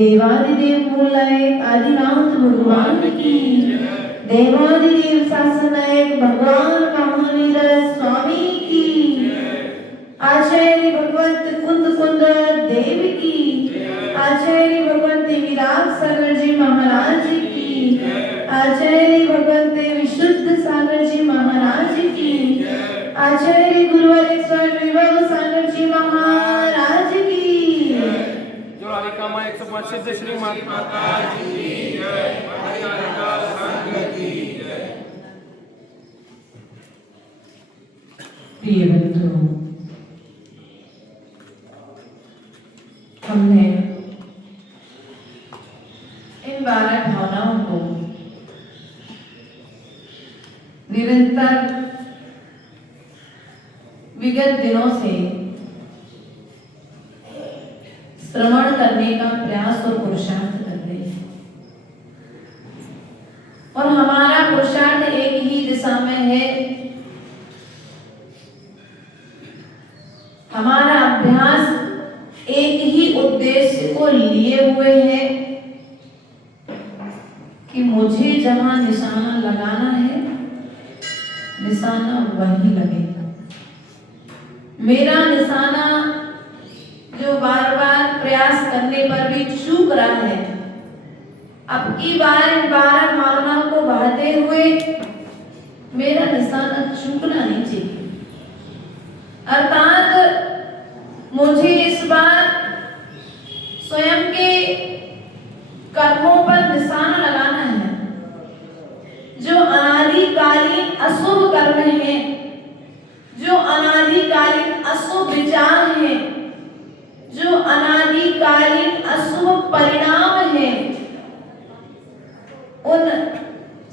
देवादिदेव मूलनायक आदिनाथ भगवान की, देवादिदेव शासनायक भगवान महावीर स्वामी की, आचार्य भगवत कुंद कुंद देव की, आचार्य भगवत विराट सागर जी महाराज की, आचार्य भगवत विशुद्ध सागर जी महाराज की, आचार्य गुरुवर विभव सागर जी महाराज की। राधिकामा 105 सिद्ध श्री माता की जय। प्रिय बंधुओं, हमने इन 12 भावनाओं को निरंतर विगत दिनों से श्रवण करने का प्रयास और पुरुषार्थ कर रहे हैं, और हमारा पुरुषार्थ एक ही दिशा में है। हमारा अभ्यास एक ही उद्देश्य को लिए हुए है कि मुझे जहां निशाना लगाना है, निशाना वहीं लगेगा। मेरा निशाना जो बार बार प्रयास करने पर भी चूक रहा है, अब की बार इन 12 भावनाओं को बहाते हुए मेरा निशाना चूकना नहीं चाहिए। अर्थात मुझे इस बार स्वयं के कर्मों पर निशाना लगाना है। जो अनादिकालीन अशुभ कर्म है, जो अनादिकालीन अशुभ विचार है, जो अनादिकालीन अशुभ परिणाम है, उन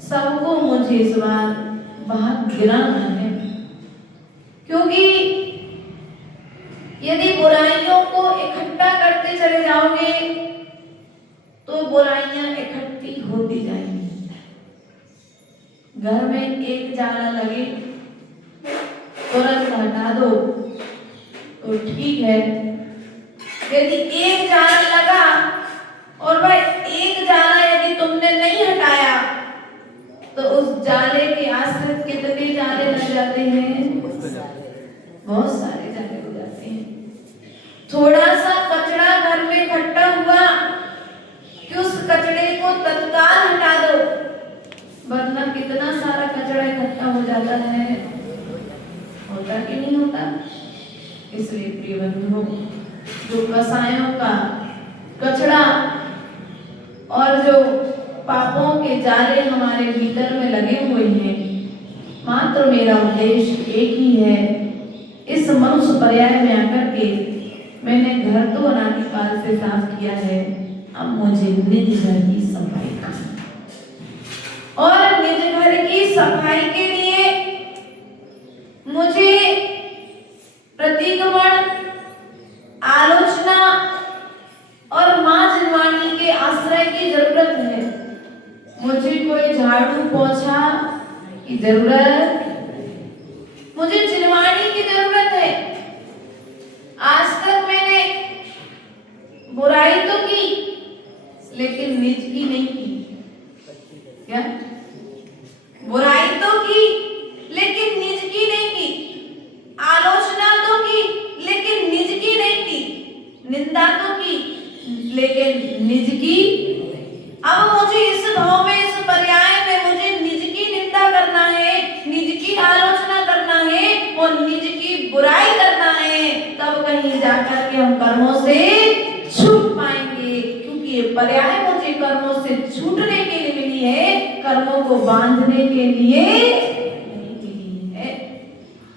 सबको मुझे इस बार बाहर गिराना है। क्योंकि यदि बुराइयों को इकट्ठा करते चले जाओगे तो बुराइयां इकट्ठी होती जाएंगी। घर में एक जाला लगे तुरंत हटा दो तो ठीक है। यदि एक जाला लगा और भाई एक जाला यदि तुमने नहीं हटाया तो उस जाले के आश्रित कितने जाले लग जाते हैं? बहुत सारे जाले हो जाते हैं। थोड़ा सा कचरा घर में इकट्ठा हुआ कि उस कचरे को तत्काल हटा दो, वरना कितना सारा कचरा इकट्ठा हो जाता है। होता कि नहीं होता? इसलिए प्रिय बंधुओं, जो कसायों का कचरा और जो पापों के जाले हमारे भीतर में लगे हुए हैं, मात्र मेरा उद्देश्य एक ही है, इस मनुष्य पर्याय में आकर के मैंने घर तो अनादिकाल से साफ किया है, अब मुझे निज घर की सफाई करनी है। और निज घर की सफाई के लिए मुझे प्रतिक्रमण, आलोचना और मां जनवाणी के आश्रय की जरूरत है। मुझे कोई झाड़ू पोछा की जरूरत, मुझे जिनवाणी की जरूरत है। आज तक मैंने बुराई तो की लेकिन निज की नहीं की। क्या? बुराई तो की लेकिन निज की नहीं की। आलोचना तो की लेकिन निज की नहीं की। निंदा तो की लेकिन निज की। अब मुझे इस भाव में, इस पर्याय में मुझे निज की निंदा करना है, निज की आलोचना करना है और निज की बुराई करना है, तब कहीं जाकर के हम कर्मों से छूट पाएंगे। क्योंकि ये पर्याय मुझे कर्मों से छूटने के लिए मिली है, कर्मों को बांधने के लिए नहीं मिली है।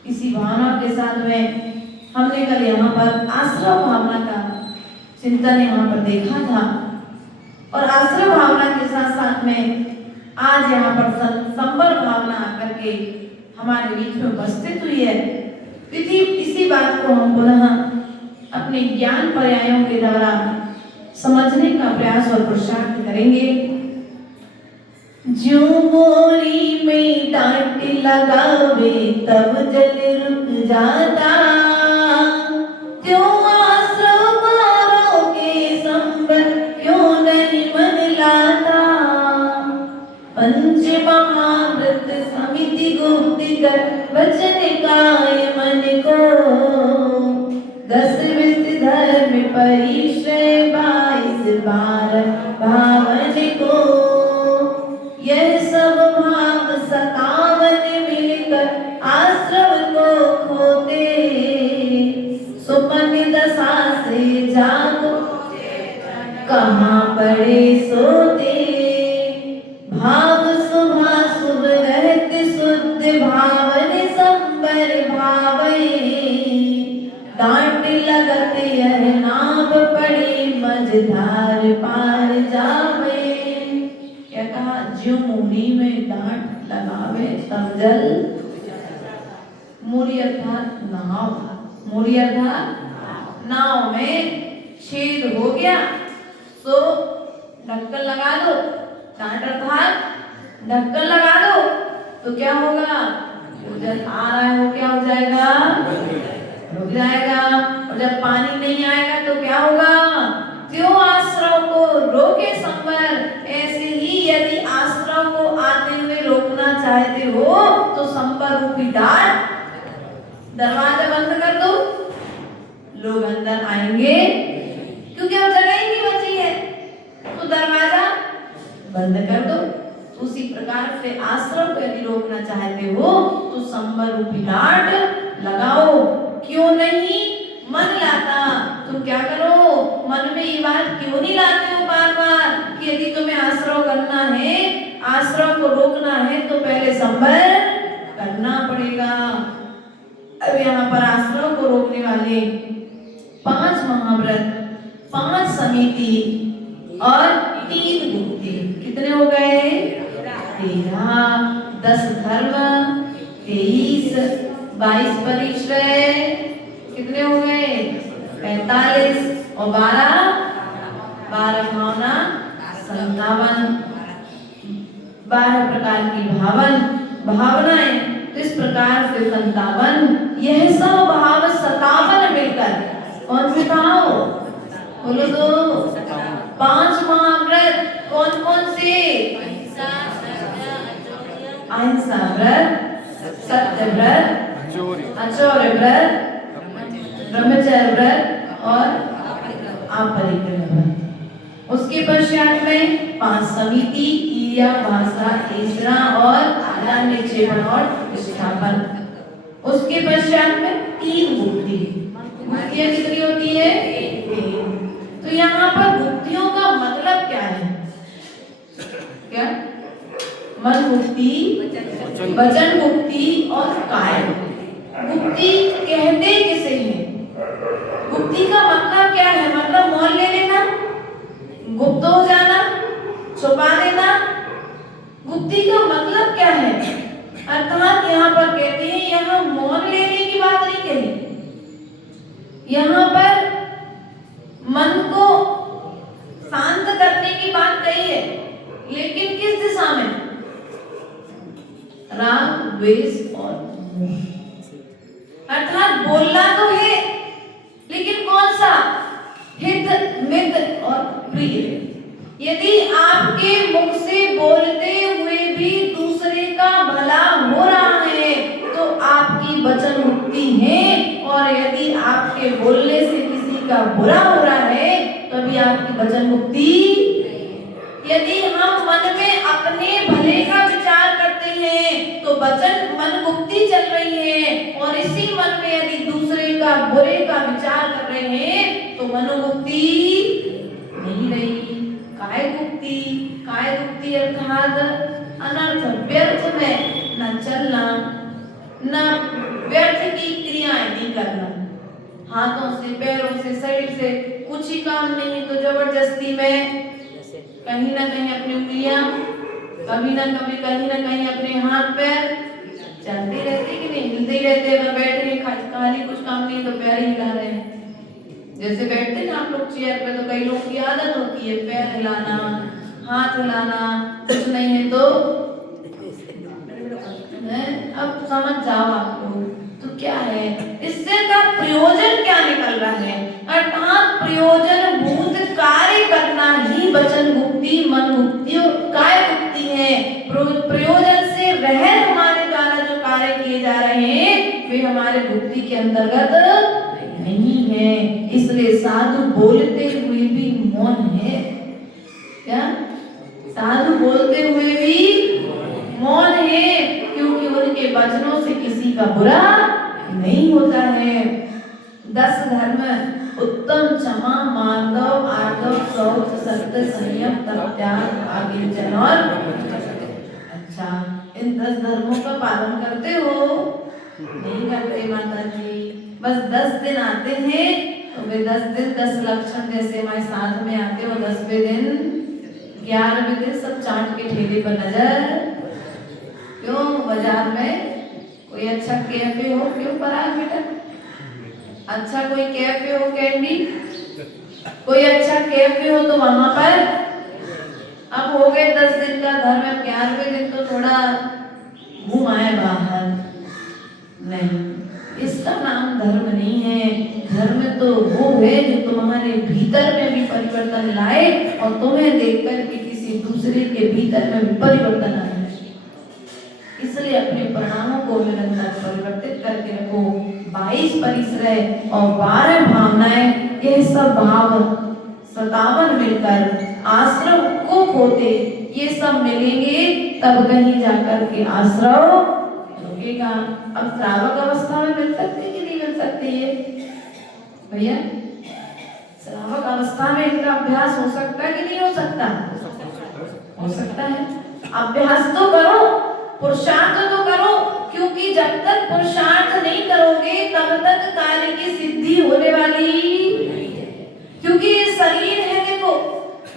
इसी भावना के साथ में हमने कल यहाँ पर आश्रम भावना का चिंतन यहाँ पर देखा था और आश्रम भावना के साथ साथ में आज यहाँ पर संबर भावना आकर के हमारे बीच में उपस्थित हुई है। इसी बात को हम पुनः अपने ज्ञान पर्यायों के द्वारा समझने का प्रयास और पुरुषार्थ करेंगे। जो मोरी में डांट लगावे तब जल रुक जाता, क्यों आश्रम मारो के संबर क्यों नहीं मन लाता। पंच महाव्रत समिति गुप्त कर वचन काय मन को, 10 20 धर्म परिश्रय 22 12 भावन को। यह सब भाव 57 मिलकर आश्रम को खोते, सुपन दशा से जागो कहाँ पड़े सोते। भाव शुभ रहते शुद्ध भावन संबर भावे, डांट लगत यह नाव पड़े मझधार पार जावे। क्या कहा? जो मूरी में डांट लगावे तब जल, मूरी अर्थात नाव, मूरी अर्थात नाव में छेद हो गया तो ढक्कन लगा दो, डांट अर्थात ढक्कन लगा दो तो क्या होगा? जो जल आ रहा है वो क्या हो जाएगा? रुक जाएगा। और जब पानी नहीं आएगा तो क्या होगा? क्यों आश्रम को रोके संबर, ऐसे ही यदि आश्रम को आते हुए रोकना चाहते हो तो संबर रूपी डांट दरवाजा बंद कर दो, लोग अंदर आएंगे क्योंकि अब जगह ही नहीं बची है, तो दरवाजा बंद कर दो। उसी प्रकार से आश्रम को यदि रोकना चाहते हो तो संबर रूपी डांट लगाओ। क्यों नहीं मन लाता? तुम क्या करो? मन में ये बात क्यों नहीं लाते हो बार बार कि यदि तुम्हें आश्रम करना है, आश्रम को रोकना है तो पहले संबर करना पड़ेगा। अब यहाँ पर आश्रम को रोकने वाले 5 महाव्रत, 5 समिति और 3 गुप्ति, कितने हो गए? 13। 10 धर्म, 23, 22 परिश्रय, कितने हो गए? 45 और 12 भावना 57, 12 प्रकार की भावनाएं। तो इस प्रकार से 57, यह सब भाव 57 मिलकर कौन से भाव? बोलो तो 5 महाव्रत कौन कौन से? अहिंसा व्रत, सत्य व्रत, अचौर्य व्रत, ब्रह्मचर्य व्रत और अपरिग्रह व्रत। उसके पश्चात में 5 समिति, क्रिया, भाषा, तीसरा और आदान निक्षेपण और विस्थापन। उसके पश्चात में 3 गुप्ति। गुप्तियां कितनी होती है? 3। तो यहाँ पर गुप्तियों का मतलब क्या है? क्या? मन गुप्ति, वचन गुप्ति और काय गुप्ति। कहते किसे हैं? गुप्ति गुप्ती का मतलब क्या है? मतलब मौन ले लेना, गुप्त हो जाना, छुपा देना। गुप्ती का मतलब क्या है? अर्थात यहाँ पर कहते हैं, यहाँ मौन लेने की बात नहीं कही, यहाँ पर मन को शांत करने की बात कही है। लेकिन किस दिशा में? राग, द्वेष और मोह। अर्थात बोलना तो है, लेकिन कौन सा? हित, मित और प्रिय। यदि आपके मुख से बोलते हुए भी दूसरे का भला हो रहा है तो आपकी वचन मुक्ति है, और यदि आपके बोलने से किसी का बुरा हो रहा है तो अभी आपकी वचन मुक्ति। यदि हम मन में अपने भले का विचार करते हैं तो वचन मन मुक्ति चल रही है, और इसी मन में यदि दूसरे का बुरे का विचार कर रहे हैं तो मनोमुक्ति नहीं रही। काय मुक्ति? काय मुक्ति अर्थात अनर्थ, व्यर्थ में न चलना, न व्यर्थ की क्रियाएं नहीं करना। हाथों से, पैरों से, शरीर से कुछ ही काम नहीं तो जबरदस्ती में कहीं ना कहीं अपनी उंगलियां, कभी ना कभी कहीं ना कहीं अपने हाथ पैर चलते रहते कि नहीं, हिलते ही रहते। अगर बैठे हैं खाली कुछ काम नहीं तो पैर ही हिला रहे हैं। जैसे बैठते ना आप लोग चेयर पे तो कई लोगों की आदत होती है पैर हिलाना, हाथ हिलाना, कुछ नहीं है तो अब समझ जाओ आप लोग तो क्या है इससे का प्रयोजन क्या निकल रहा है? अर्थात प्रयोजन भूत कार्य करना ही वचन मुक्ति, मन मुक्ति और काय मुक्ति है। प्रयोजन से रहित हमारे द्वारा जो कार्य किए जा रहे हैं वे हमारे मुक्ति के अंतर्गत नहीं है। इसलिए साधु बोलते हुए भी मौन है। क्या? साधु बोलते हुए भी मौन है, क्योंकि उनके वचनों से किसी का बुरा नहीं होता है। 10 धर्म उत्तम, क्षमा, मार्दव, आर्दव, शौच, सत्य, संयम, तप, त्याग, आज्ञा और अच्छा, इन 10 धर्मों का पालन करते हो? नहीं करते माता जी। बस 10 दिन आते हैं तो वे 10 दिन 10 लक्षण, जैसे हमारे साथ में आते हो 10वें दिन 11वें दिन सब चाट के ठेले पर नजर। क्यों? बाजार में कोई अच्छा कैफे हो, क्यों पराग बेटा? अच्छा कोई कैफे हो, कैंडी, कोई अच्छा कैफे हो तो वहां पर अब हो गए 10 दिन का धर्म, 11वें दिन तो थोड़ा घूम आए बाहर। नहीं, इसका नाम धर्म नहीं है। धर्म तो वो है जो तुम्हारे भीतर में भी परिवर्तन लाए और तुम्हें देखकर कि किसी दूसरे के भीतर में भी परिवर्तन आए। इसलिए अपने परिणामों को निरंतर परिवर्तित करके रखो। 22 परिसर और 12 भावनाएं, यह सब भाव 57 मिलकर आश्रम को खोते, ये सब मिलेंगे तब कहीं जाकर के आश्रम रुकेगा। अब श्रावक अवस्था में मिल सकते कि नहीं मिल सकते? ये भैया श्रावक अवस्था में इनका अभ्यास हो सकता है कि नहीं हो सकता? हो सकता है। अभ्यास तो करो, पुरुषार्थ तो करो, क्योंकि जब तक पुरुषार्थ नहीं करोगे तब तक कार्य की सिद्धि होने वाली। क्योंकि ये शरीर है, देखो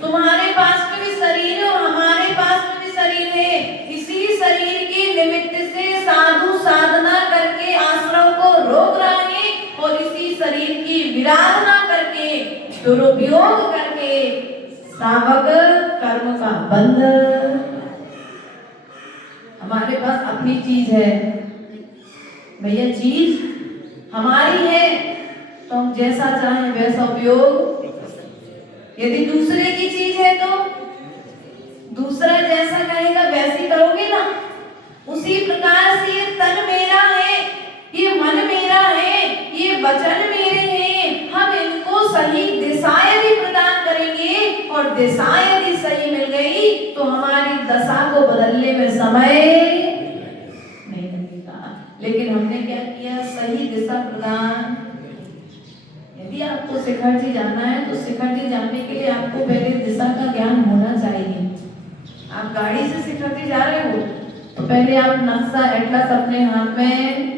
तुम्हारे पास में भी शरीर है और हमारे पास में भी शरीर है। इसी शरीर के निमित्त से साधु साधना करके आश्रम को रोक रहे हैं और इसी शरीर की विराधना करके, दुरुपयोग करके सावक कर्म का बंध। हमारे पास अपनी चीज है भैया, चीज हमारी है तो हम जैसा चाहें वैसा उपयोग। यदि दूसरे की चीज है तो दूसरा जैसा कहेगा वैसे करोगे ना। उसी प्रकार से ये तन मेरा है, ये मन मेरा है, ये वचन मेरे हैं। हम इनको सही दिशा यदि प्रदान करेंगे और दिशा यदि सही मिल गई तो हमारी दशा को बदलने में समय नहीं लगेगा। लेकिन हमने क्या किया? सही दिशा प्रदान। यदि आपको शिखर जी जाना है तो शिखर जी जाने के लिए आपको पहले दिशा का ज्ञान होना चाहिए। आप गाड़ी से शिखर जी जा रहे हो तो पहले आप नक्शा, एटलस अपने हाथ में,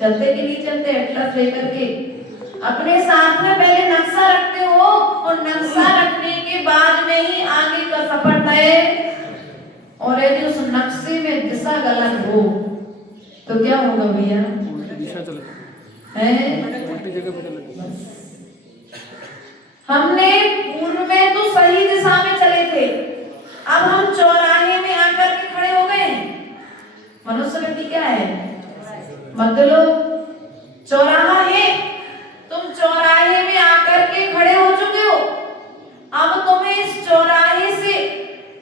चलते कि नहीं चलते एटलस लेकर के, अपने साथ में पहले नक्शा रखते हो और नक्शा रखने के बाद में ही आगे का सफर तय। और यदि उस नक्शे में दिशा गलत हो तो क्या होगा भैया? दिशा चल हमने पूर्व में तो सही दिशा में चले थे, अब हम चौराहे में आकर के खड़े हो गए। मनुष्य गति क्या है? मतलब चौराहा है, तुम चौराहे में आकर के खड़े हो चुके हो। अब तुम्हें इस चौराहे से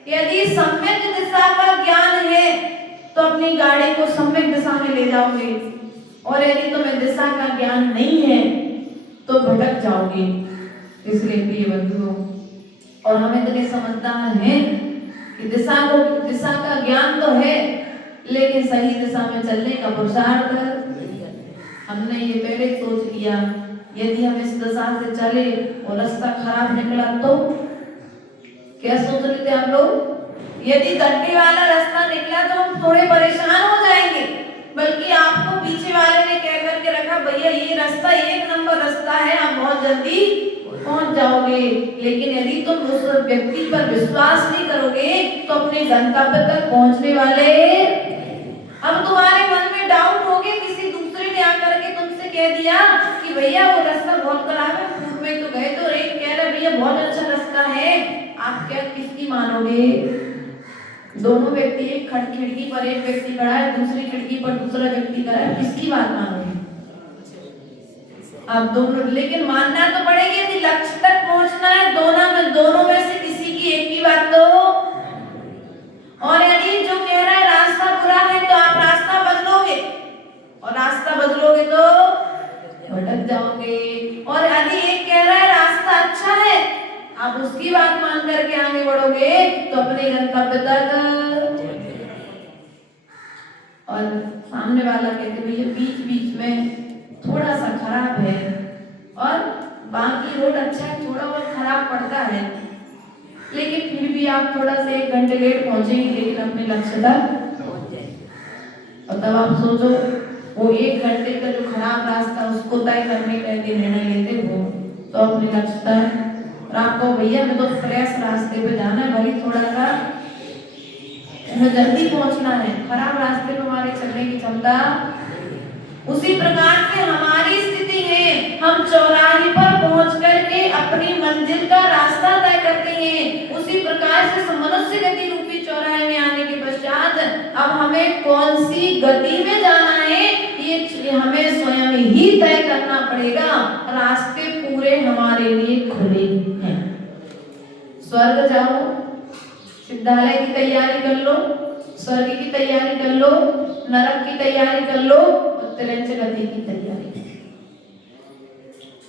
यदि सम्यक दिशा का ज्ञान है तो अपनी गाड़ी को सम्यक दिशा में ले जाओगे, और यदि तुम्हें दिशा का ज्ञान नहीं है तो भटक जाओगे। इसलिए प्रिय बंधुओं, और हम इतने समझदार हैं कि दिशा का ज्ञान तो है, लेकिन सही दिशा में चलने का पुरुषार्थ हमने ये पहले सोच लिया। यदि हम इस दिशा से चले और रास्ता खराब निकला तो क्या सोच रहे थे आप लोग? यदि गड्ढे वाला रास्ता निकला तो हम थोड़े परेशान हो जाएंगे, बल्कि आपको पीछे वाले ने कह करके रखा, भैया ये रास्ता एक नंबर रास्ता है, आप बहुत जल्दी पहुंच जाओगे। लेकिन यदि तुम उस व्यक्ति पर विश्वास नहीं करोगे तो अपने गंतव्य तक पहुंचने वाले। अब तुम्हारे मन में डाउट हो गया, किसी दूसरे ने आकर के तुमसे कह दिया कि भैया वो रास्ता बहुत खराब है, पूर्व में तो गए तो एक कह रहा भैया बहुत अच्छा रास्ता है, आप क्या किसकी मानोगे? दोनों व्यक्ति, एक खिड़की पर एक व्यक्ति खड़ा है, दूसरी खिड़की पर दूसरा व्यक्ति खड़ा है, किसकी बात मानोगे आप दोनों? लेकिन मानना तो पड़ेगी, यदि लक्ष्य तक पहुंचना है दोनों में से किसी की एक की बात तो। और यदि जो कह रहा है रास्ता बुरा है तो आप रास्ता बदलोगे, और रास्ता बदलोगे तो भटक जाओगे। और यदि एक कह रहा है रास्ता अच्छा है, आप उसकी बात मान करके आगे बढ़ोगे तो अपने गंतव्य तक। और सामने वाला कहते भैया बीच बीच में थोड़ा सा खराब है और बाकी रोड अच्छा है, थोड़ा बहुत खराब पड़ता है, लेकिन फिर भी आप थोड़ा सा 1 घंटे लेट पहुंचेंगे, लेकिन अपने लक्ष्य तक। और तब आप सोचो वो 1 घंटे का जो खराब रास्ता उसको तय करने का यदि निर्णय लेते हो तो अपने लक्ष्य तक। और आपको भैया मैं तो फ्रेश रास्ते पे जाना है, भले थोड़ा सा हमें जल्दी पहुंचना है, खराब रास्ते पे हमारे चलने की क्षमता। उसी प्रकार से हमारी स्थिति है, हम चौराहे पर पहुंच करके अपनी मंजिल का रास्ता तय करते हैं। उसी प्रकार से मनुष्य गति रूपी चौराहे में आने के पश्चात अब हमें कौन सी गति में जाना है ये हमें स्वयं ही तय करना पड़ेगा। रास्ते पूरे हमारे लिए खुले हैं। स्वर्ग जाओ, विद्यालय की तैयारी कर लो, स्वर्ग की तैयारी कर लो, नरक की तैयारी कर लो, त्रिंच गति की तैयारी।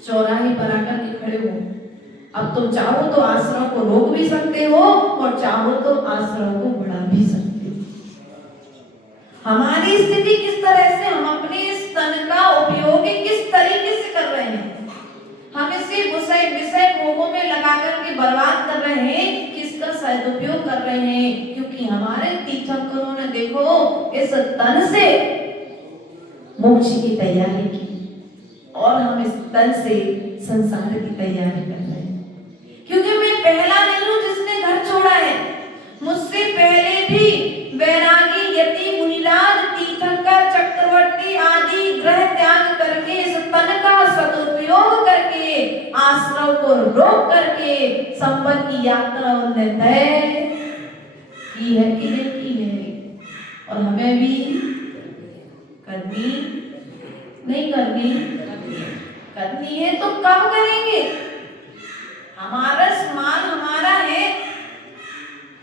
चौराहे पर आकर के खड़े हो। अब तुम चाहो तो आश्रम को रोक भी सकते हो और चाहो तो आश्रम को बढ़ा भी सकते हो। हमारी स्थिति किस तरह से, हम अपने इस तन का उपयोग किस तरीके से कर रहे हैं? हम इसे विषय भोगों में लगा करके बर्बाद कर रहे हैं, किसका सदुपयोग कर रहे हैं? क्योंकि हमारे तीर्थंकरों ने देखो इस तन से मोक्ष की तैयारी की और हम इस तन से संसार की तैयारी कर रहे हैं। क्योंकि मैं पहला नहीं हूं जिसने घर छोड़ा है, मुझसे पहले भी वैरागी, यति, मुनिराज, तीर्थंकर, चक्रवर्ती आदि ग्रह त्याग करके इस तन का सदुपयोग करके आश्रम को रोक करके संपद की यात्रा उन्होंने तय की है कि नहीं की है? और हमें भी करनी नहीं करनी है तो कब करेंगे? हमारा सम्मान हमारा है,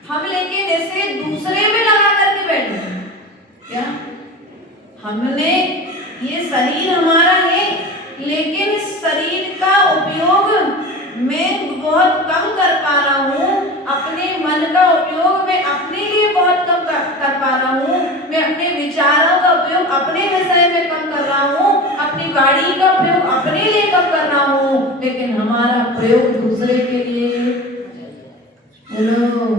हम लेकिन ऐसे दूसरे में लगा करके बैठे क्या? हमने ये शरीर हमारा है, लेकिन इस शरीर का उपयोग मैं बहुत कम कर पा रहा हूँ, अपने मन का उपयोग मैं अपने लिए बहुत कम कर पा रहा हूँ, मैं अपने विचारों का उपयोग अपने विषय में कम कर रहा हूँ, अपनी गाड़ी का प्रयोग अपने लिए कम कर रहा हूँ, लेकिन हमारा प्रयोग दूसरे के लिए। बोलो,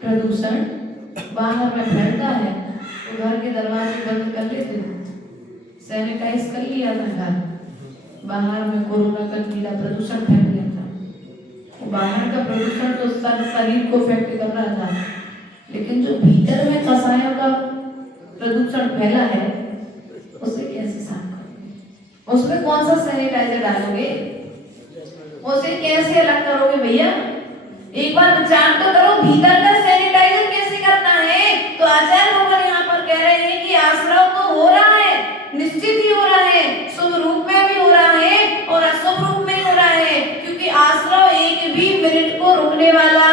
प्रदूषण बाहर में फैलता है तो घर के दरवाजे बंद कर लेते हो, सैनिटाइज कर लिया था घर, बाहर में कोरोना का कीड़ा प्रदूषण फैल गया था। वो बाहर का प्रदूषण तो सब शरीर को इफेक्ट कर रहा था, लेकिन जो भीतर में कसायों का प्रदूषण फैला है उसे कैसे साफ करोगे? उसमें कौन सा सैनिटाइजर डालोगे? उसे कैसे अलग करोगे भैया? एक बार विचार तो करो, भीतर का सैनिटाइजर कैसे करना है? तो आचार्य भगवान यहाँ पर कह रहे हैं कि आश्रव तो हो रहा है, निश्चित ही हो रहा है, शुभ रूप में भी हो रहा है और अशुभ रूप में हो रहा है, क्योंकि आश्रव एक भी मिनट को रुकने वाला,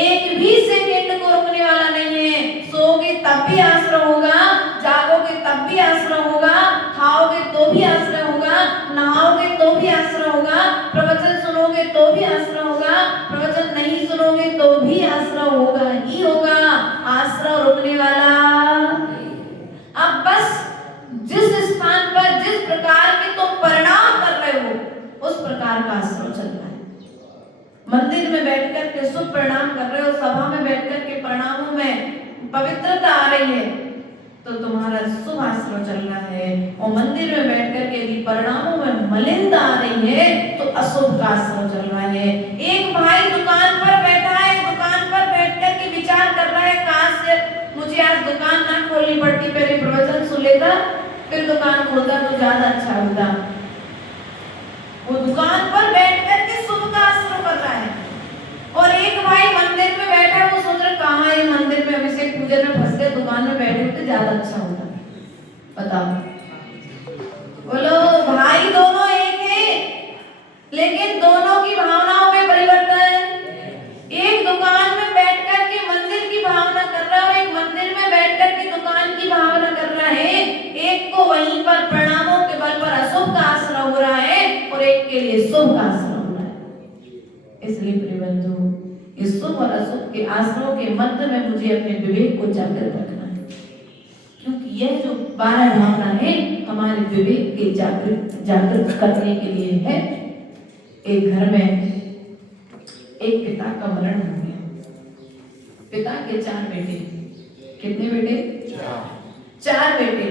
एक भी सेकंड को रुकने वाला नहीं है। सोओगे तब भी आश्रय होगा, जागोगे तब भी आश्रय होगा, खाओगे तो भी आश्रय होगा, नहाओगे तो भी आश्रय होगा, प्रवचन सुनोगे तो भी आश्रय होगा, प्रवचन नहीं सुनोगे तो भी आश्रय होगा ही होगा। आश्रय रुकने वाला। अब बस जिस स्थान पर जिस प्रकार के तुम परिणाम कर रहे हो उस प्रकार का आश्रय चल रहा है। मंदिर में बैठकर के शुभ परिणाम कर रहे हो, सभा में बैठकर के परिणामों में पवित्रता आ रही है तो तुम्हारा शुभ आश्रय चल रहा है, और मंदिर में बैठकर के यदि परिणामों में मलिनता आ रही है तो अशुभ का आश्रय चल रहा है। एक भाई दुकान पर बैठा है, दुकान पर बैठकर के विचार कर रहा है, काश से मुझे आज दुकान ना खोलनी पड़ती, पहले प्रवचन सुन लेता फिर दुकान खोलता तो ज्यादा अच्छा होता। वो दुकान पर बैठकर के शुभ का आश्रय कर रहा है, और एक भाई मंदिर में बैठा है, वो सोच रहा कहाँ ये मंदिर में अभिषेक पूजन में फंस गए, दुकान में बैठे तो ज्यादा अच्छा होता। बताओ, बोलो भाई दोनों एक है, लेकिन दोनों की भावनाओं में परिवर्तन। एक दुकान में बैठकर के मंदिर की भावना कर रहा है और एक मंदिर में बैठकर के दुकान की भावना कर रहा है। एक को वहीं पर परिणामों के बल पर अशुभ का आश्रय हो रहा है और एक के लिए शुभ का आश्रय हो रहा है। इसलिए प्रियबंधु, इस शुभ और अशुभ के आश्रयों के मध्य में मुझे अपने विवेक को जागृत रखना है, क्योंकि यह जो 12 भावना है हमारे विवेक के जागृत करने के लिए है। एक घर में एक पिता का मरण हो गया। पिता के 4 बेटे। कितने बेटे? 4 बेटे।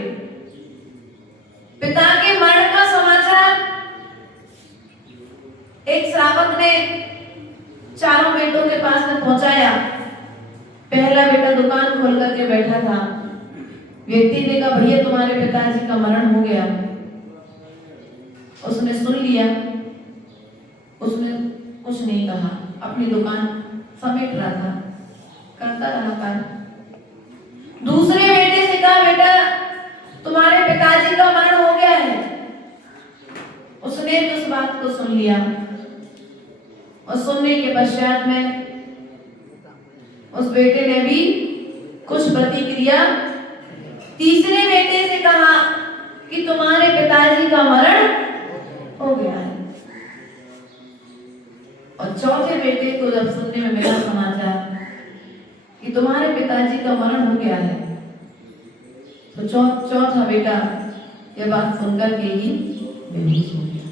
पिता के मरण का समाचार एक श्रावक ने चारों बेटों के पास में पहुंचाया। पहला बेटा दुकान खोल करके बैठा था। व्यक्ति ने कहा, भैया तुम्हारे पिताजी का मरण हो गया। उसने सुन लिया, उसने कुछ नहीं कहा, अपनी दुकान समेट रहा था, करता रहा कार्य। दूसरे बेटे से कहा, बेटा तुम्हारे पिताजी का मरण हो गया है। उसने भी उस बात को सुन लिया, और सुनने के पश्चात में उस बेटे ने भी कुछ प्रतिक्रिया तीसरे बेटे से कहा कि तुम्हारे पिताजी का मरण हो गया है। और चौथे बेटे को जब सुनने में मिला समाचार कि तुम्हारे पिताजी का मरण हो गया है, तो चौथा बेटा ये बात सुनकर के ही बेहोश हो गया।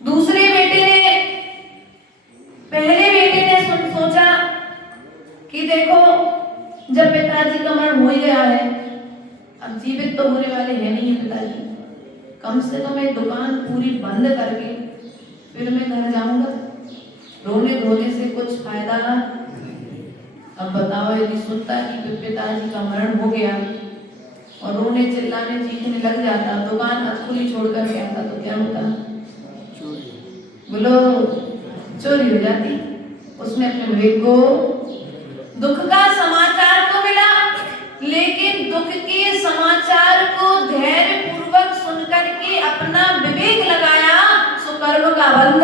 दूसरे बेटे ने, पहले बेटे ने सोचा कि देखो जब पिताजी का मरण हो ही गया है, अब जीवित तो होने वाले हैं नहीं है पिताजी, कम से कम एक दुकान पूरी बंद करके फिर मैं घर जाऊंगा, रोने धोने से कुछ फायदा। अब बताओ, यदि सुनता कि पिताजी का मरण हो गया और रोने चिल्लाने चीखने लग जाता, दुकान खुली छोड़ कर के आता तो क्या होता? बोलो, चोरी हो जाती। उसने अपने विवेक को, दुख का समाचार तो मिला, लेकिन दुख के समाचार को धैर्य पूर्वक सुनकर के अपना विवेक लगाया, सुकर्म का बंध,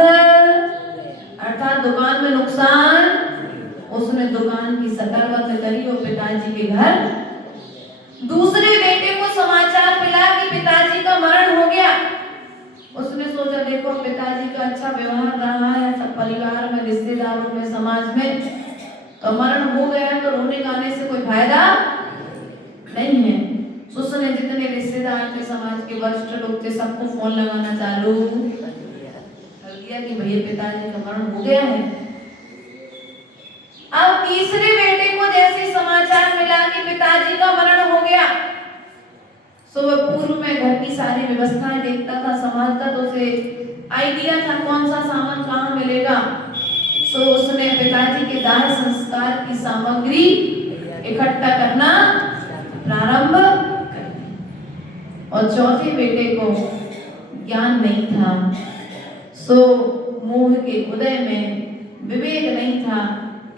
अर्थात दुकान में नुकसान। उसने दुकान की शटर बंद करी और पिताजी के घर। दूसरे बेटे को समाचार मिला कि पिताजी का मरण हो गया। उसने सोचा देखो पिताजी का अच्छा व्यवहार रहा है सब परिवार में, रिश्तेदारों में, समाज में, तो मरण हो गया तो रोने गाने से कोई फायदा नहीं है। उसने जितने रिश्तेदार थे, समाज के वरिष्ठ लोग थे, सबको फोन लगाना चालू कर दिया कि भैया पिताजी का मरण हो गया है। अब तीसरे बेटे को जैसे समाचार मिला कि पिताजी का मरण हो गया, सुबह पूर्व में घर की सारी व्यवस्थाएं देखता था, संभालता, तो उसे आइडिया था कौन सा सामान कहाँ मिलेगा। सो उसने पिताजी के दाह संस्कार की सामग्री इकट्ठा करना प्रारंभ कर दिया। और चौथे बेटे को ज्ञान नहीं था, सो मोह के उदय में विवेक नहीं था,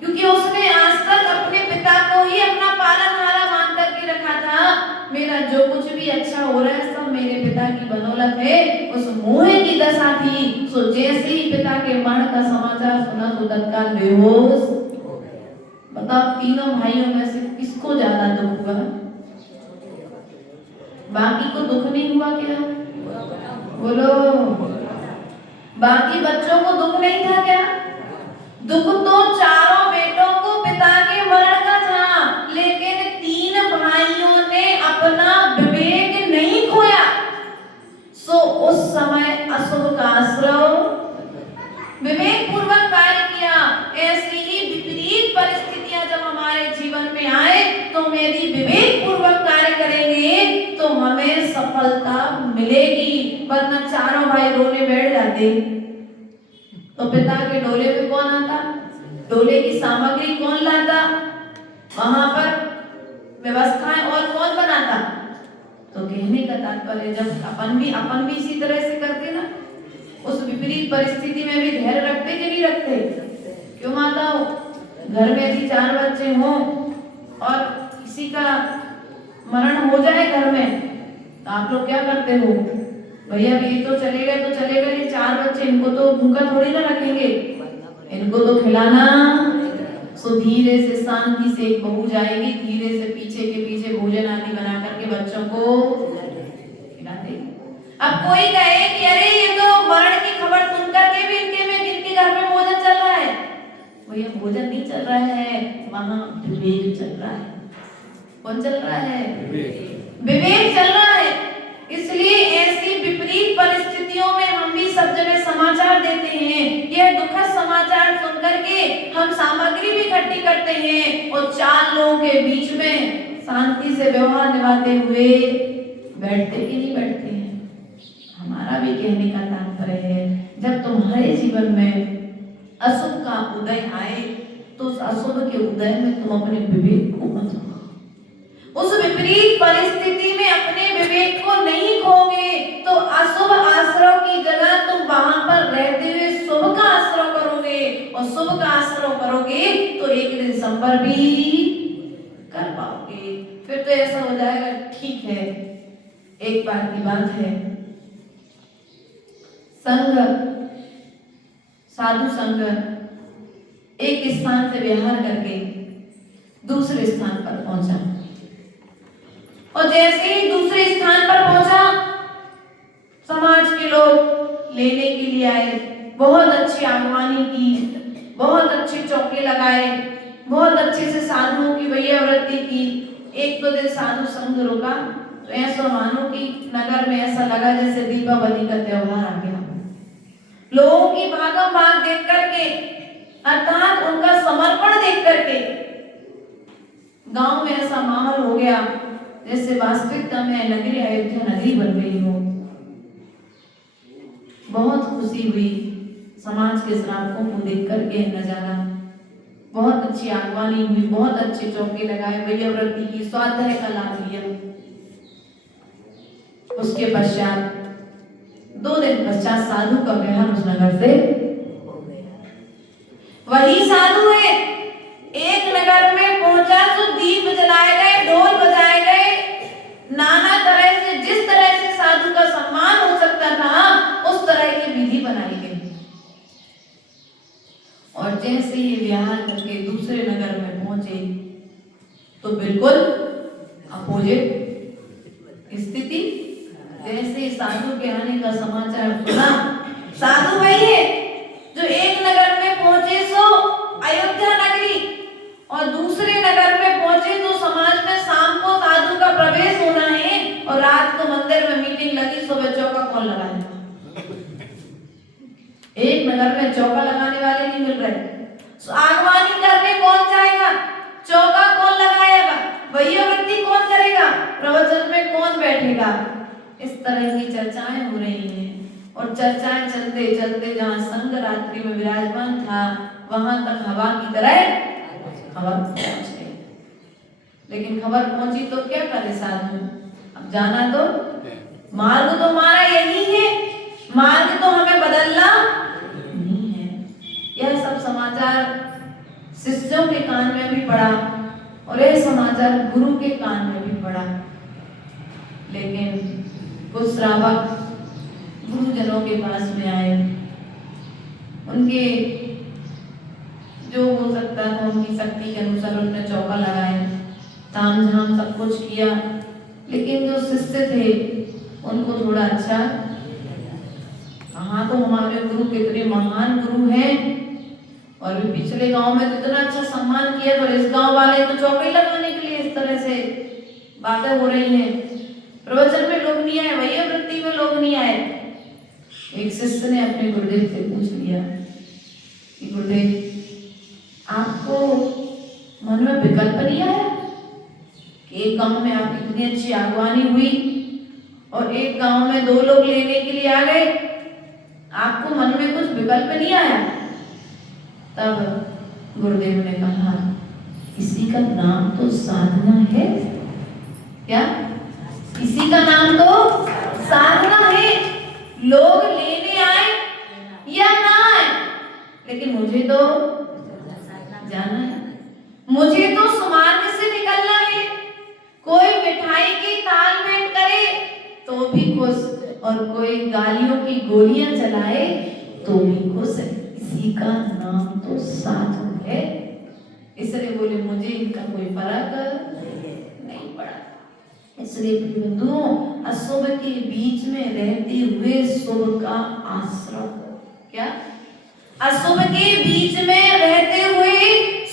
क्योंकि उसने आज तक अपने पिता को ही अपना पालनहारा मान करके रखा था। मेरा जो कुछ भी अच्छा हो रहा है सब मेरे पिता की बदौलत है। उस मोह की दशा थी। सो जैसे ही पिता के मरण का समाचार सुना तो तत्काल बेहोश। बताओ तीनों भाइयों में से किसको ज्यादा दुख हुआ? बाकी को दुख नहीं हुआ क्या? बोलो। बाकी बच्चों को दुख नहीं था क्या? दुख तो चारों बेटों को पिता के मरण का था, लेकिन तीन भाइयों ने अपना विवेक नहीं खोया। सो उस समय अशुभ का आश्रय विवेक पूर्वक कार्य किया। ऐसी ही विपरीत परिस्थितियां जब हमारे जीवन में आए तो हम यदि विवेक पूर्वक कार्य करेंगे तो हमें सफलता मिलेगी। वरना चारों भाई रोने बैठ जाते तो पिता के डोले में कौन आता? डोले की सामग्री कौन लाता? वहां पर व्यवस्थाएं और कौन बनाता? तो कहने का तात्पर्य जब अपन भी इसी तरह से करते ना, उस विपरीत परिस्थिति में भी धैर्य रखते कि नहीं रखते? क्यों माताओं? घर में यदि 4 बच्चे हों और किसी का मरण हो जाए घर में, तो आप लोग क्या करते हो? भैया ये तो चले गए तो चले गए, 4 बच्चे, इनको तो भूखा थोड़ी ना रखेंगे, इनको तो खिलाना। सो धीरे से शांति से एक बहू जाएगी, धीरे से पीछे के पीछे भोजन आदि बना करके बच्चों को खिला देगी। अब कोई कहे कि अरे ये तो मरण की खबर सुन करके भी इनके घर में भोजन चल रहा है। भैया भोजन नहीं चल रहा है, वहां विवेक चल रहा है। कौन चल रहा है? विवेक चल रहा है। इसलिए ऐसी विपरीत परिस्थितियों में हम भी सब जगह समाचार देते हैं। यह दुखद समाचार सुन करके हम सामग्री भी इकट्ठी करते हैं और 4 लोगों के बीच में शांति से व्यवहार निभाते हुए बैठते कि नहीं बैठते हैं? हमारा भी कहने का तात्पर्य है, जब तुम्हारे जीवन में अशुभ का उदय आए तो उस अशुभ के उदय में तुम अपने विवेक को मत खो। उस विपरीत परिस्थिति में अपने विवेक को नहीं खोगे तो अशुभ आश्रय की जगह तुम वहां पर रहते हुए शुभ का आश्रय करोगे, और शुभ का आश्रय करोगे तो एक दिन संवर भी कर पाओगे। फिर तो ऐसा हो जाएगा, ठीक है एक बार की बात है, संघ साधु संघ एक स्थान से विहार करके दूसरे स्थान पर पहुंचा, और जैसे ही दूसरे स्थान पर पहुंचा समाज के लोग लेने के लिए आए। बहुत अच्छी आगवानी की, बहुत अच्छे चौके लगाए, बहुत अच्छे से साधुओं की वैयावृत्ति की। एक दो दिन साधु संघ रुका तो ऐसा मानो कि नगर में ऐसा लगा जैसे दीपावली का त्योहार आ गया। लोगों की भागम भाग देख करके, अर्थात उनका समर्पण देख करके गांव में ऐसा माहौल हो गया जैसे वास्तविकता में नगरी अयोध्या नगरी बन गई हो। बहुत खुशी हुई समाज के श्रावकों को देख करके नजारा। बहुत अच्छी आगवानी हुई, बहुत अच्छे चौके लगाए, वैयावृत्ति की, स्वाध्याय का लाभ लिया। उसके पश्चात 2 दिन पश्चात साधु का विहार उस नगर से वही साधु है एक नगर में पहुंचा तो दीप जलाए गए, ढोल बजाए गए, नाना तरह से जिस तरह से साधु का सम्मान हो सकता था उस तरह की विधि बनाई गई। और जैसे ये विहार करके दूसरे नगर में पहुंचे तो बिल्कुल अपोजिट स्थिति। जैसे साधु के आने का समाचार सुना, साधु वही है जो एक नगर में पहुंचे सो अयोध्या नगरी, और दूसरे नगर में पहुंचे तो समाज में शाम को साधु का प्रवेश होना है और रात को मंदिर में मीटिंग लगी, सुबह चौका कौन लगाएगा? एक नगर में चौका लगाने वाले नहीं मिल रहे, आगवानी करने कौन जाएगा? चौका कौन लगाएगा? वैयावृत्ति कौन करेगा? प्रवचन में कौन बैठेगा। इस तरह की चर्चाएं हो रही हैं और चर्चाएं चलते चलते जहाँ संग रात्रि में विराजमान था वहां तक हवा की तरह खबर पहुंच गई। लेकिन खबर पहुंची तो क्या करे साधु, अब जाना तो मार्ग तो हमारा यही है, मार्ग तो हमें बदलना नहीं है। यह सब समाचार शिष्यों के कान में भी पड़ा और यह समाचार गुरु के कान में भी पड़ा। लेकिन कुछ श्रावक गुरुजनों के पास में आए, उनके जो हो सकता था उनकी शक्ति के अनुसार उन्होंने चौका लगाए, ताम झाम सब कुछ किया। लेकिन जो शिष्य थे उनको थोड़ा अच्छा, हाँ तो हमारे गुरु कितने महान गुरु हैं और भी पिछले गांव में तो इतना अच्छा सम्मान किया, तो इस गांव वाले तो चौके लगाने के लिए इस तरह से बातें हो रही हैं। प्रवचन में लोग नहीं आए, वही वृत्ति में लोग नहीं आए। एक शिष्य ने अपने गुरुदेव से पूछ लिया कि गुरुदेव आपको मन में विकल्प नहीं आया कि एक गांव में आपकी इतनी अच्छी आगवानी हुई और एक गांव में 2 लोग लेने के लिए आ गए, आपको मन में कुछ विकल्प नहीं आया? तब गुरुदेव ने कहा इसी का नाम तो साधना है। क्या? इसी का नाम तो साधना है। लोग लेने आए या ना आए, लेकिन मुझे तो जाना है, मुझे तो सुमार्ग से निकलना है। कोई मिठाई की ताल मेल करे तो भी खुश और कोई गालियों की गोलियां चलाए तो भी खुश है। इसी का नाम तो साधु है। इसलिए बोले मुझे इनका कोई फर्क नहीं पड़ा। इसलिए बंधुओं, अशुभ के बीच में रहते हुए शुभ का आश्रय, क्या? अशुभ के बीच में रहते हुए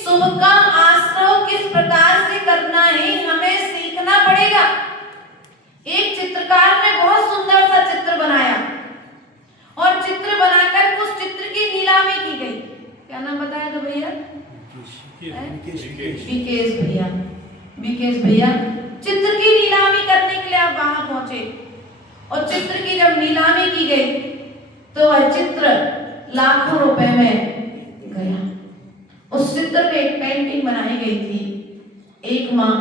शुभ का आश्रय किस प्रकार से करना है हमें सीखना पड़ेगा। एक चित्रकार ने बहुत सुंदर सा चित्र बनाया और चित्र बनाकर उस चित्र की नीलामी की गई। क्या नाम बताया तो भैया? विकेश भैया चित्र की नीलामी करने के लिए आप वहां पहुंचे और चित्र की जब नीलामी की गई तो वह चित्र लाखों रुपए में गया। उस चित्र में एक पेंटिंग बनाई गई थी। एक माँ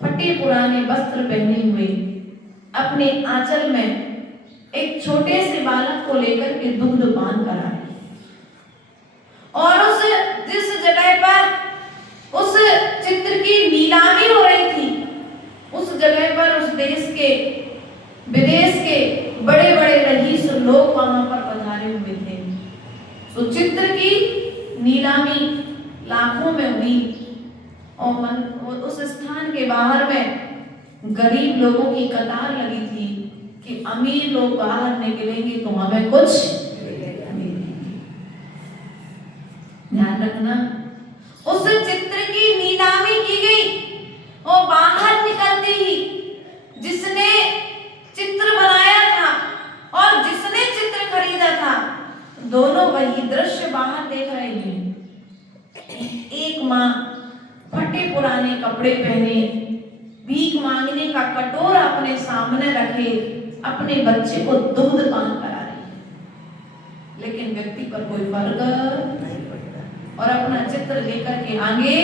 फटे पुराने वस्त्र पहने हुए अपने आंचल में एक छोटे से बालक को लेकर के दुग्ध पान करा रही और उस जिस जगह पर उस चित्र की नीलामी हो रही थी उस जगह पर उस देश के विदेश के बड़े बड़े रईस लोग वहां पर पधारे हुए थे। तो चित्र की नीलामी लाखों में हुई और उस स्थान के बाहर में गरीब लोगों की कतार लगी थी कि अमीर लोग बाहर निकलेंगे तो हमें कुछ ध्यान रखना। उस चित्र की नीलामी की गई और बाहर निकलते ही जिसने चित्र बनाया था और जिसने चित्र खरीदा था दोनों वही दृश्य बाहर देख रहे हैं। एक माँ फटे पुराने कपड़े पहने भीख मांगने का कटोरा अपने सामने रखे अपने बच्चे को दुग्ध पान करा रही है, लेकिन व्यक्ति पर कोई फर्क और अपना चित्र लेकर के आगे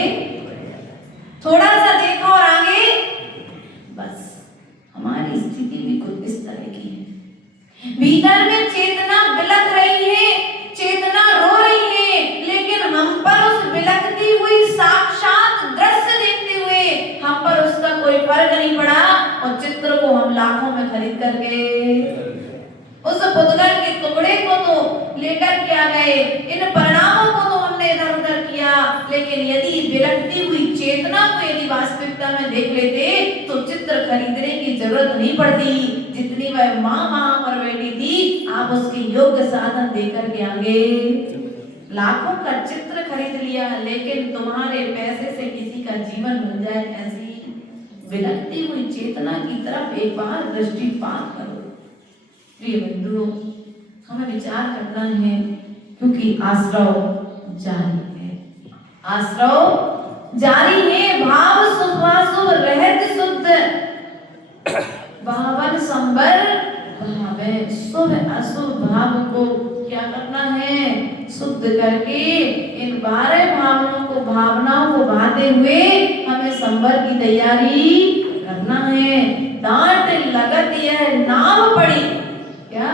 थोड़ा सा देखा और आगे बस। हमारी स्थिति भी कुछ इस तरह की है। भीतर में चेतना बिलख रही है, चेतना रो रही है, लेकिन हम पर उस बिलखती हुई साक्षात दृश्य देखते हुए हम पर उसका कोई फर्क नहीं पड़ा और चित्र को हम लाखों में खरीद करके उस पुतगल के टुकड़े को तो लेकर के आ गए, इन परिणामों को तो हमने इधर उधर किया। लेकिन यदि विरक्ति हुई चेतना को यदि वास्तविकता में देख लेते तो चित्र खरीदने की जरूरत नहीं पड़ती। जितनी वह माँ वहां पर बैठी थी आप उसके योग्य साधन देकर के आगे लाखों का चित्र खरीद लिया, लेकिन तुम्हारे पैसे से किसी का जीवन बन जाए ऐसी विरक्ति हुई चेतना की तरफ एक बार दृष्टिपात करो। प्रिय बंधुओं, हमें विचार करना है क्योंकि आश्रव जारी है, आश्रव जारी है। भाव शुभाशुभ रहत शुद्ध भावन संबर भावे। शुभ अशुभ भाव को क्या करना है? शुद्ध करके इन 12 भावनाओं को भाते हुए हमें संबर की तैयारी करना है। डांट लगत यह नाव पड़ी। क्या?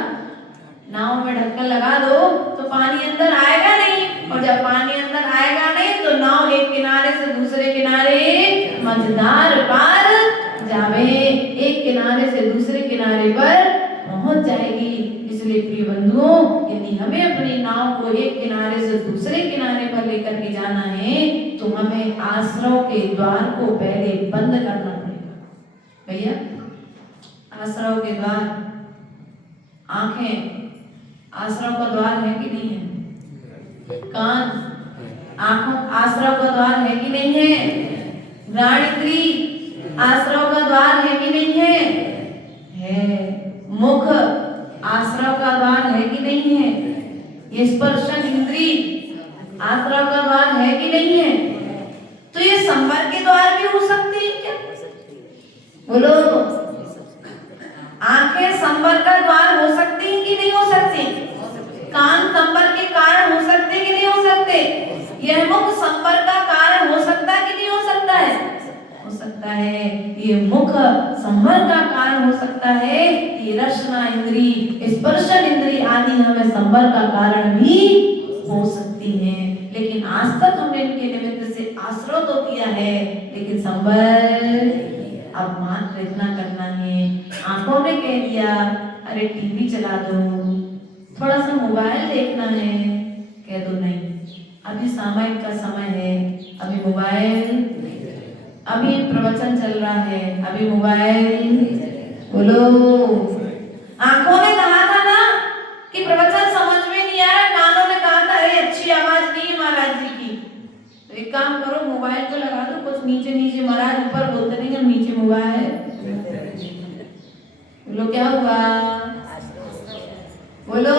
नाव में ढक्कन लगा दो तो पानी अंदर आएगा नहीं, और जब पानी अंदर आएगा नहीं तो नाव एक किनारे से दूसरे किनारे मझधार पार जावे, एक किनारे से दूसरे किनारे पर पहुंच जाएगी। इसलिए प्रिय बंधुओं, यदि हमें अपनी नाव को एक किनारे से दूसरे किनारे पर लेकर के जाना है तो हमें आश्रम के द्वार को पहले बंद करना पड़ेगा। भैया, आश्रम के द्वार, आंखें आश्रम का द्वार है कि नहीं है? कान आंखों आश्रम का द्वार है कि नहीं है? घ्राण इंद्री आश्रम का द्वार है कि नहीं है? है। मुख आश्रम का द्वार है कि नहीं है? ये स्पर्शन इंद्री आश्रम का द्वार है कि नहीं है? तो ये संवर के द्वार भी हो सकते हैं क्या? बोलो, आंखें संवर का द्वार हो सकती हैं कि नहीं हो सकती? कान संवर के कारण हो सकते कि नहीं हो सकते? यह मुख संवर का कारण हो सकता है कि नहीं हो सकता है? हो सकता है। ये मुख संवर का कारण हो सकता है। ये रसना इंद्री, स्पर्शन इंद्री आदि हमें संवर का कारण भी हो सकती हैं। लेकिन आज तक हमने इनके निमित्त से आश्रय तो किया है, लेकिन संवर अब मात्र इतना करना है। आंखों ने कह दिया अरे टीवी चला दो, थोड़ा सा मोबाइल देखना है, कह दो नहीं, अभी सामायिक का समय है, अभी मोबाइल, अभी प्रवचन चल रहा है, अभी मोबाइल। बोलो, आंखों ने कहा था ना कि प्रवचन समझ में नहीं आ रहा, कानों ने कहा था अरे अच्छी आवाज नहीं है महाराज जी की, तो एक काम करो मोबाइल को लगा दो, कुछ नीचे नीचे, महाराज ऊपर बोलते नहीं, हम नीचे मोबाइल। बोलो क्या हुआ? बोलो।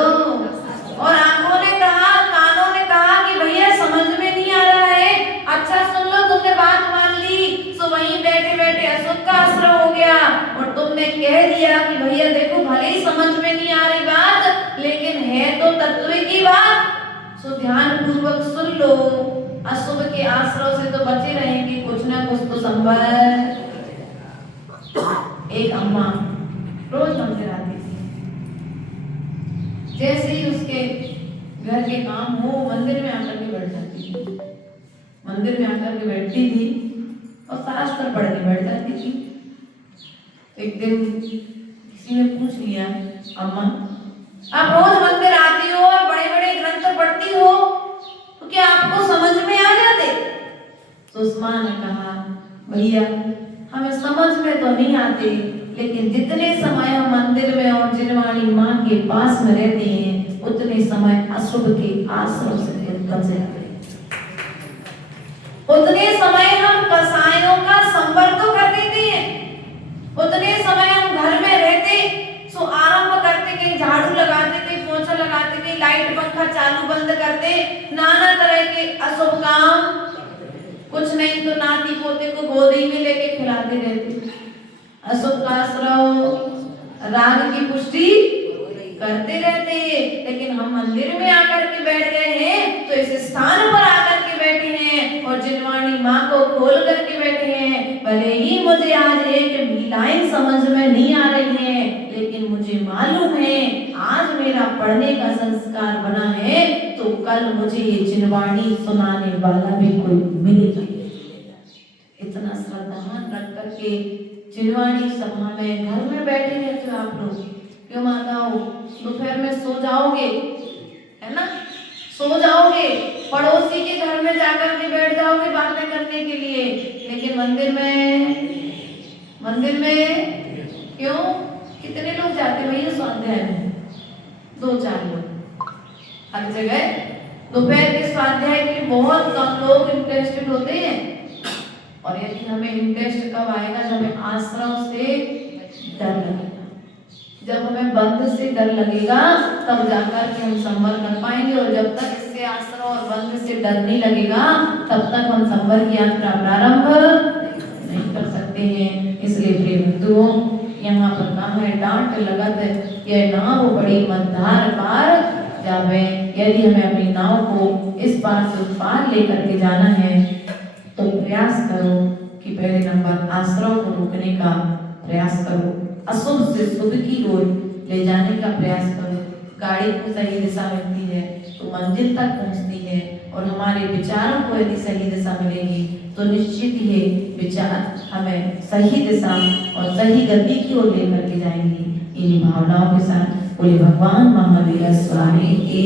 और आंखों ने कहा, कानों ने कहा कि भैया समझ में नहीं आ रहा है, अच्छा सुन लो, तुमने बात मान ली तो वहीं बैठे बैठे अशुभ का आश्रय हो गया, और तुमने कह दिया कि भैया देखो भले ही समझ में नहीं आ रही बात, लेकिन है तो तत्व की बात, सो ध्यान पूर्वक सुन लो। अशुभ के आश्रय से तो बचे रहेंगे, कुछ ना कुछ तो संभव। एक अम्मा रोज मंदिर आती थी, जैसे ही उसके घर के काम हो मंदिर में आकर के बैठ जाती थी, मंदिर में आकर के बैठती थी और शास्त्र पढ़ के बैठ जाती थी। एक दिन किसी ने पूछ लिया, अम्मा आप रोज मंदिर आती हो और बड़े बड़े ग्रंथ पढ़ती हो, तो क्या आपको समझ में आ जाते? तो उस माँ ने कहा, भैया हमें समझ में तो नहीं आते, लेकिन जितने समय हम मंदिर में और जिनवाणी माँ के पास में रहते हैं, उतने समय अशुभ के आश्रम से बच जाते हैं। उतने समय हम कसायों का संपर्क तो कर देते हैं, उतने समय हम घर में रहते सो आरंभ करते, कहीं झाड़ू लगाते, कहीं पोछा लगाते, कहीं लाइट पंखा चालू बंद करते, नाना तरह के अशुभ काम, कुछ नहीं तो नाती पोते को गोदी में लेके खिलाते रहते। अशुभ का आश्रय राग की पुष्टि करते रहते हैं, लेकिन हम मंदिर में आकर के बैठ गए हैं, तो इस स्थान पर आकर के बैठे हैं और जिनवाणी माँ को खोल करके बैठे हैं। भले ही मुझे आज एक भी लाइन समझ में नहीं आ रही है, लेकिन मुझे मालूम है आज मेरा पढ़ने का संस्कार बना है, तो कल मुझे ये जिनवाणी सुनाने वाला भी कोई मिलेगा। इतना श्रद्धावान रख करके जिनवाणी सभा में घर में बैठे रहते हो आप लोग, क्यों माताओं? दोपहर में सो जाओगे, है ना, सो जाओगे, पड़ोसी के घर में जाकर के बैठ जाओगे बातें करने के लिए, लेकिन मंदिर में क्यों? कितने लोग जाते भैया स्वाध्याय में? 2-4 लोग हर जगह। दोपहर के स्वाध्याय के लिए बहुत कम लोग इंटरेस्टेड होते हैं, और यदि हमें इंटरेस्ट कब आएगा? जब हमें आश्रम से डर लगेगा, जब हमें बंध से डर लगेगा, तब जाकर के हम संवर कर पाएंगे। और जब तक इससे आश्रम और बंध से डर नहीं लगेगा, तब तक हम संवर की यात्रा प्रारंभ नहीं कर सकते हैं। इसलिए प्रिय बंधुओं, यहाँ पर कहा है डांट लगत है, यह नाव बड़ी मझधार पार जावे। यदि हमें अपनी नाव को इस पार से उस पार लेकर के जाना है तो प्रयास करो कि पहले नंबर आश्रम को रोकने का प्रयास करो, अशुभ से शुभ की ओर ले जाने का प्रयास करो। गाड़ी को सही दिशा मिलती है तो मंजिल तक पहुंचती है, और हमारे विचारों को यदि सही दिशा मिलेगी तो निश्चित ही विचार हमें सही दिशा और सही गति की ओर लेकर के जाएंगी। इन भावनाओं के साथ बोले भगवान महावीर स्वामी की